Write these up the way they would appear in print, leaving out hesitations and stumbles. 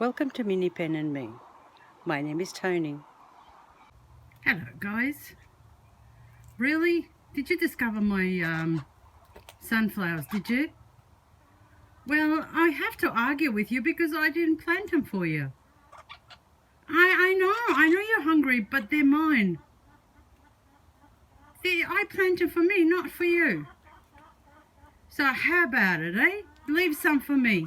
Welcome to Minipen&Me. My name is Tony. Hello guys. Really? Did you discover my sunflowers, did you? Well, I have to argue with you because I didn't plant them for you. I know you're hungry, but they're mine. I planted for me, not for you. So how about it, eh? Leave some for me.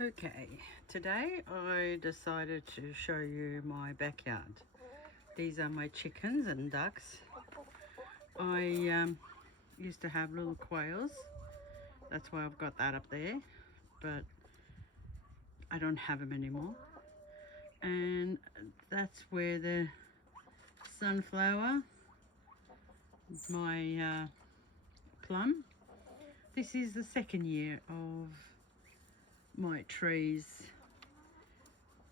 Okay, today I decided to show you my backyard. These are my chickens and ducks. I used to have little quails. That's why I've got that up there, but I don't have them anymore. And that's where the sunflower, my plum. This is the second year of my trees.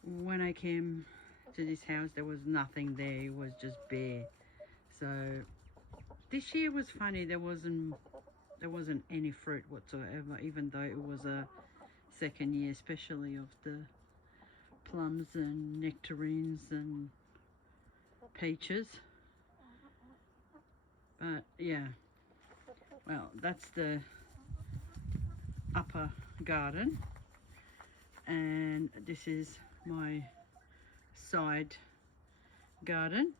When I came to this house, there was nothing there. It was just bare. So this year was funny. There wasn't any fruit whatsoever, even though it was a second year, especially of the plums and nectarines and peaches. But yeah, well, that's the upper garden, and this is my side garden.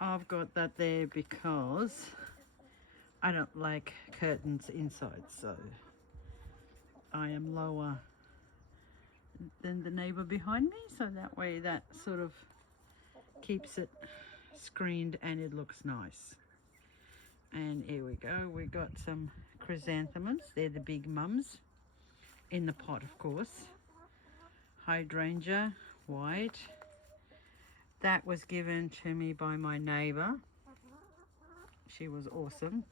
I've got that there because I don't like curtains inside, so I am lower than the neighbor behind me, so that way that sort of keeps it screened and it looks nice. And here we go, we got some chrysanthemums. They're the big mums in the pot, of course. Hydrangea, white. That was given to me by my neighbor. She was awesome.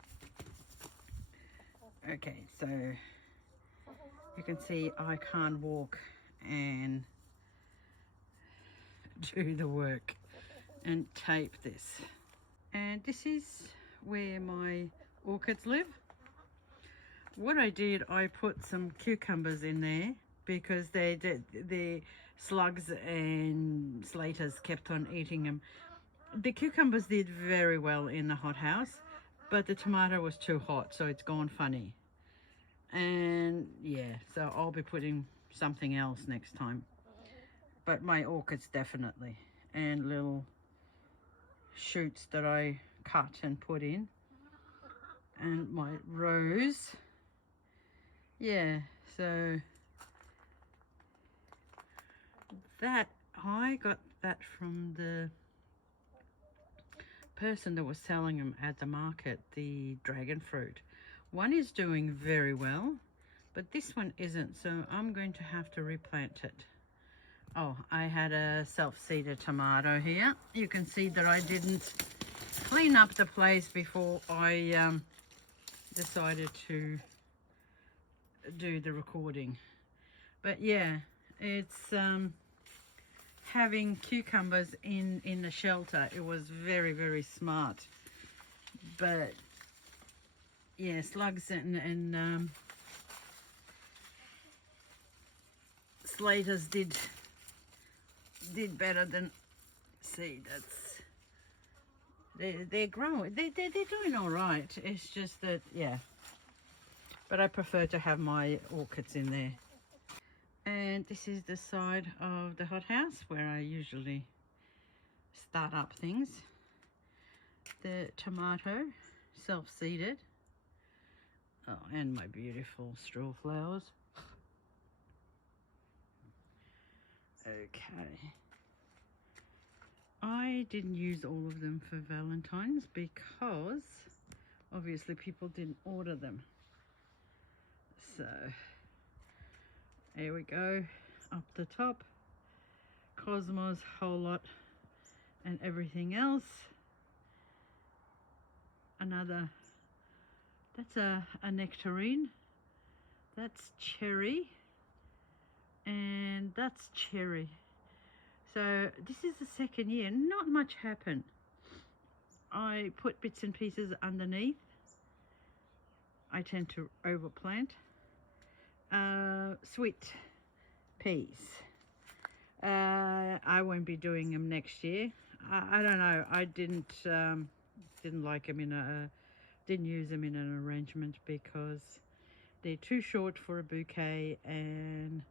Okay, so you can see I can't walk and do the work and tape this. And this is where my orchids live. What I did, I put some cucumbers in there because the slugs and slaters kept on eating them. The cucumbers did very well in the hothouse, but the tomato was too hot, so it's gone funny. And yeah, so I'll be putting something else next time. But my orchids definitely, and little shoots that I cut and put in, and my rose. Yeah, so that I got that from the person that was selling them at the market, the dragon fruit. One is doing very well, but this one isn't, so I'm going to have to replant it. Oh, I had a self-seeded tomato here. You can see that I didn't clean up the place before I decided to do the recording. But yeah, it's having cucumbers in the shelter. It was very, very smart. But yeah, slugs and slaters did better than seed. They're growing. They're doing all right. It's just that, yeah. But I prefer to have my orchids in there. And this is the side of the hothouse where I usually start up things. The tomato, self-seeded. Oh, and my beautiful straw flowers. Okay. I didn't use all of them for Valentine's because obviously people didn't order them. So here we go, up the top, cosmos, whole lot, and everything else. Another, that's a nectarine, that's cherry, and that's cherry. So this is the second year, not much happened. I put bits and pieces underneath. I tend to overplant. sweet peas. I won't be doing them next year. I don't know. I didn't like them didn't use them in an arrangement because they're too short for a bouquet and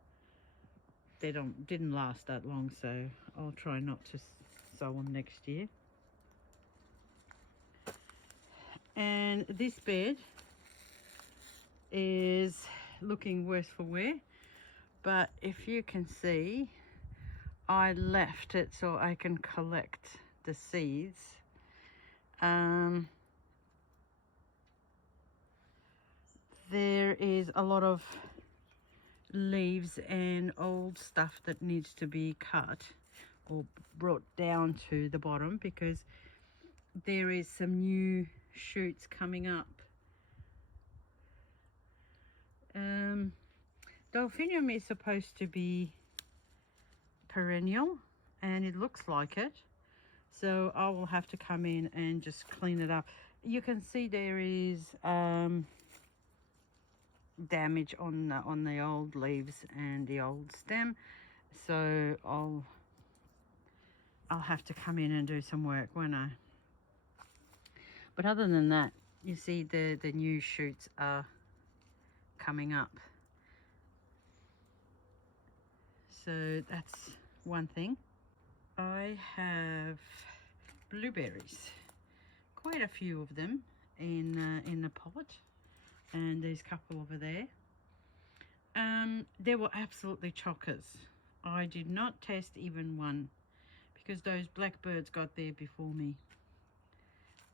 they didn't last that long. So I'll try not to sow them next year. And this bed is looking worse for wear, but if you can see, I left it so I can collect the seeds. There is a lot of leaves and old stuff that needs to be cut or brought down to the bottom because there is some new shoots coming up. Delphinium is supposed to be perennial and it looks like it, so I will have to come in and just clean it up. You can see there is damage on the old leaves and the old stem, so I'll have to come in and do some work, won't I? But other than that, you see the new shoots are coming up, so that's one thing. I have blueberries, quite a few of them in the pot, and there's a couple over there. They were absolutely chockers. I did not test even one because those blackbirds got there before me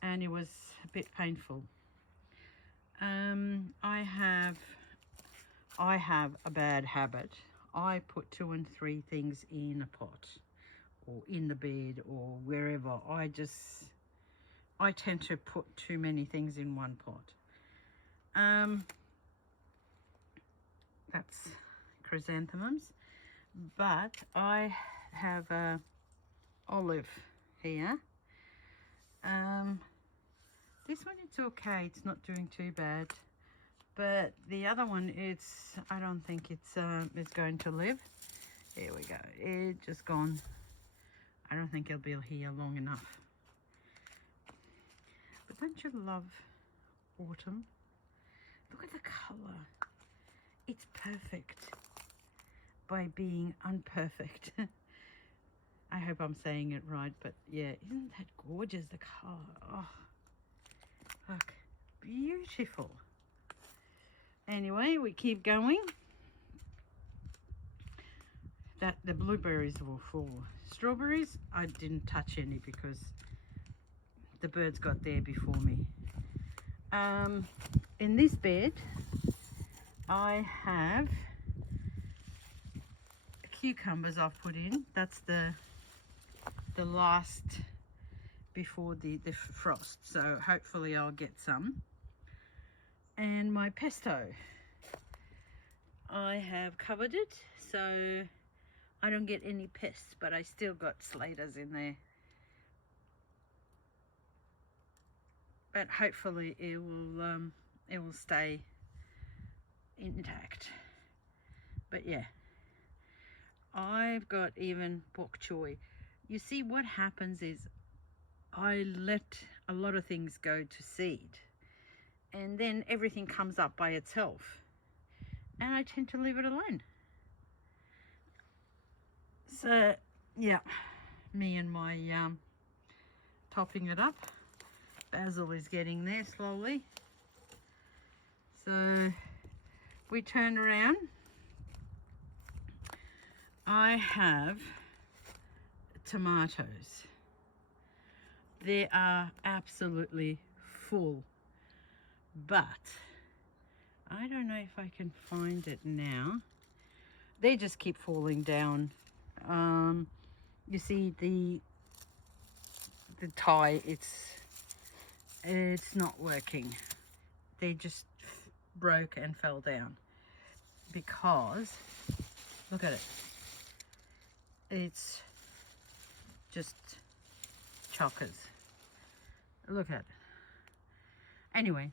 and it was a bit painful. I have a bad habit. I put 2 and 3 things in a pot or in the bed or wherever. I tend to put too many things in one pot. That's chrysanthemums, but I have a olive here. This one, it's okay, it's not doing too bad, but the other one, I don't think it's going to live. There we go, it's just gone. I don't think it'll be here long enough. But don't you love autumn? Look at the color. It's perfect by being unperfect. I hope I'm saying it right, but yeah, isn't that gorgeous, the color? Oh, look, beautiful. Anyway, we keep going. The blueberries were full. Strawberries, I didn't touch any because the birds got there before me. In this bed, I have cucumbers I've put in. That's the last before the frost, so hopefully I'll get some. And my pesto, I have covered it so I don't get any pests, but I still got slaters in there. But hopefully it will stay intact. But yeah, I've got even bok choy. You see, what happens is I let a lot of things go to seed and then everything comes up by itself and I tend to leave it alone. So yeah, me and my topping it up. Basil is getting there slowly. So we turn around. I have tomatoes. They are absolutely full, but I don't know if I can find it now. They just keep falling down. You see the tie, it's not working. They just broke and fell down because look at it. It's just chockers. Look at it. Anyway,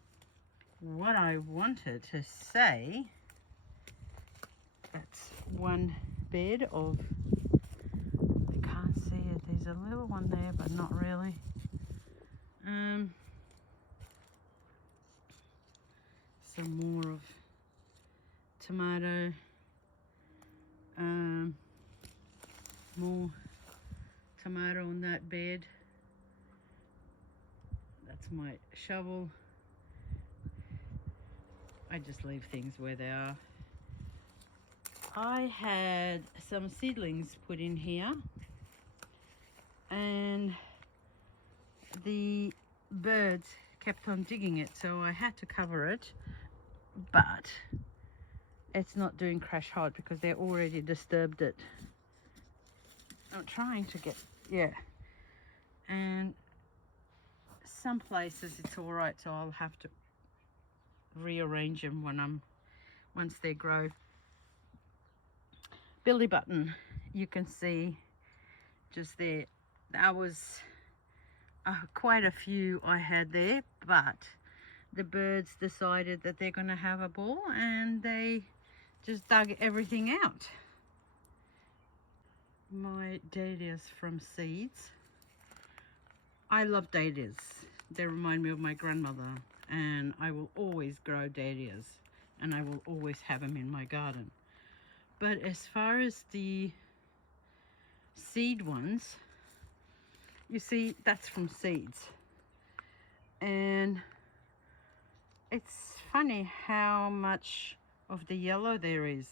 what I wanted to say That's one bed of, I can't see it, there's a little one there but not really. Some more of tomato, more tomato on that bed. That's my shovel. I just leave things where they are. I had some seedlings put in here and the birds kept on digging it, so I had to cover it, but it's not doing crash hard because they already disturbed it. I'm trying to get, yeah, and some places it's all right, so I'll have to rearrange them once they grow. Billy button, you can see just there, that was quite a few I had there, but the birds decided that they're going to have a ball and they just dug everything out. My dahlias from seeds. I love dahlias. They remind me of my grandmother, and I will always grow dahlias and I will always have them in my garden. But as far as the seed ones, you see, that's from seeds. And it's funny how much of the yellow there is.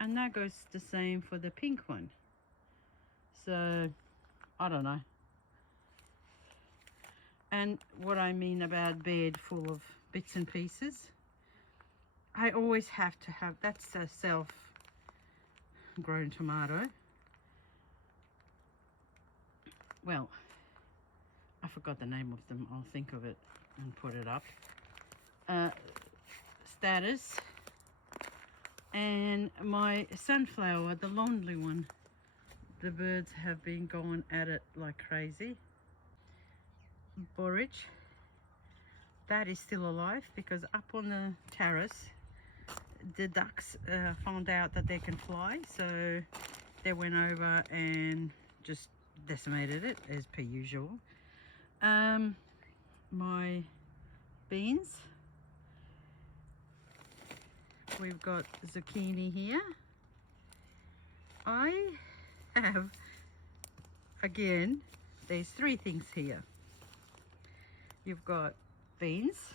And that goes the same for the pink one. So, I don't know. And what I mean about bed full of bits and pieces, I always have to have, that's a self-grown tomato. Well, I forgot the name of them. I'll think of it and put it up. Status. And my sunflower, the lonely one. The birds have been going at it like crazy. Borage. That is still alive because up on the terrace, the ducks found out that they can fly. So they went over and just decimated it as per usual. My beans, we've got zucchini here. I have, again, there's three things here. You've got beans,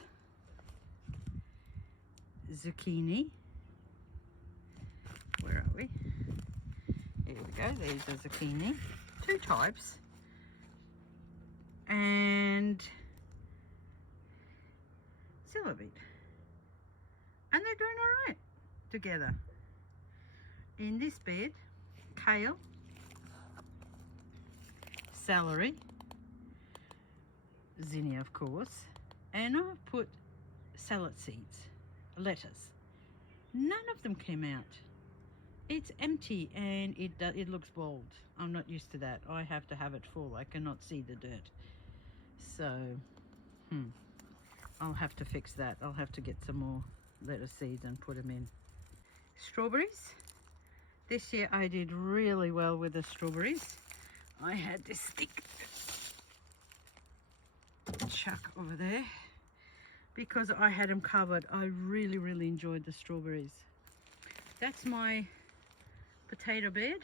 zucchini, where are we? Here we go, there's the zucchini, two types, and celery beet, and they're doing all right together. In this bed, kale, celery, zinnia of course, and I've put salad seeds, lettuce. None of them came out. It's empty and it looks bald. I'm not used to that. I have to have it full. I cannot see the dirt. So, I'll have to fix that. I'll have to get some more lettuce seeds and put them in. Strawberries. This year I did really well with the strawberries. I had this thick chuck over there because I had them covered. I really enjoyed the strawberries. That's my potato bed.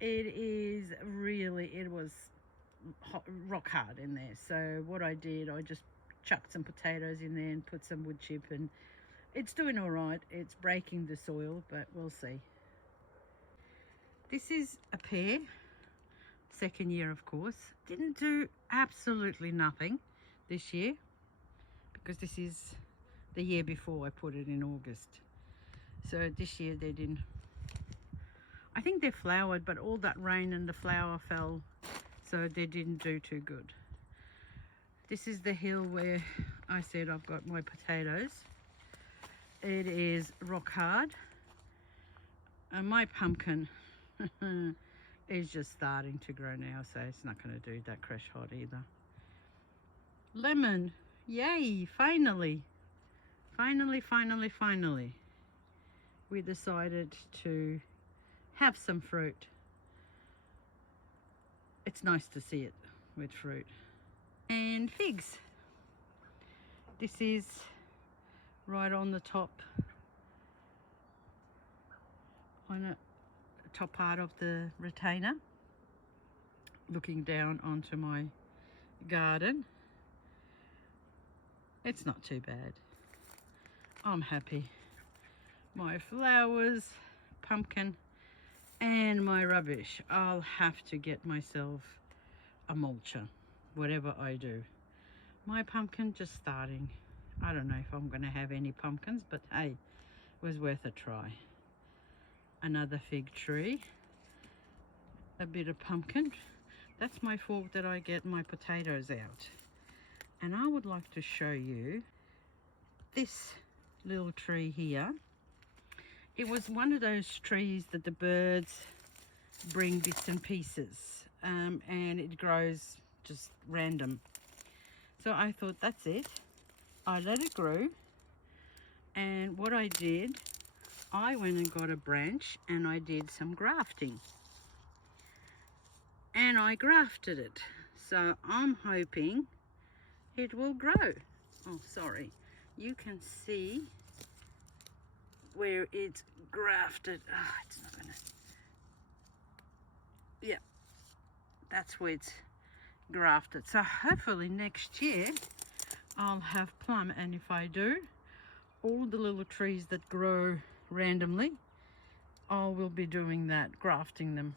It was rock hard in there. So what I did, I just chucked some potatoes in there and put some wood chip, and it's doing all right. It's breaking the soil, but we'll see. This is a pear, second year of course. Didn't do absolutely nothing this year because this is the year before I put it in August. So this year they didn't, I think they flowered, but all that rain and the flower fell, so they didn't do too good. This is the hill where I said I've got my potatoes. It is rock hard. And my pumpkin is just starting to grow now, so it's not going to do that crash hot either. Lemon, yay, finally. we decided to have some fruit. It's nice to see it with fruit. And figs. This is right on the top, on the top part of the retainer, looking down onto my garden. It's not too bad. I'm happy. My flowers, pumpkin, and my rubbish. I'll have to get myself a mulcher, whatever I do. My pumpkin just starting. I don't know if I'm going to have any pumpkins, but hey, it was worth a try. Another fig tree, a bit of pumpkin. That's my fork that I get my potatoes out. And I would like to show you this little tree here. It was one of those trees that the birds bring bits and pieces, and it grows just random. So I thought, that's it. I let it grow, and what I did, I went and got a branch and I did some grafting. And I grafted it. So I'm hoping it will grow. Oh, sorry. You can see where it's grafted. Ah, it's not gonna. Yeah, that's where it's grafted. So hopefully next year I'll have plum, and if I do, all the little trees that grow randomly, I will be doing that, grafting them.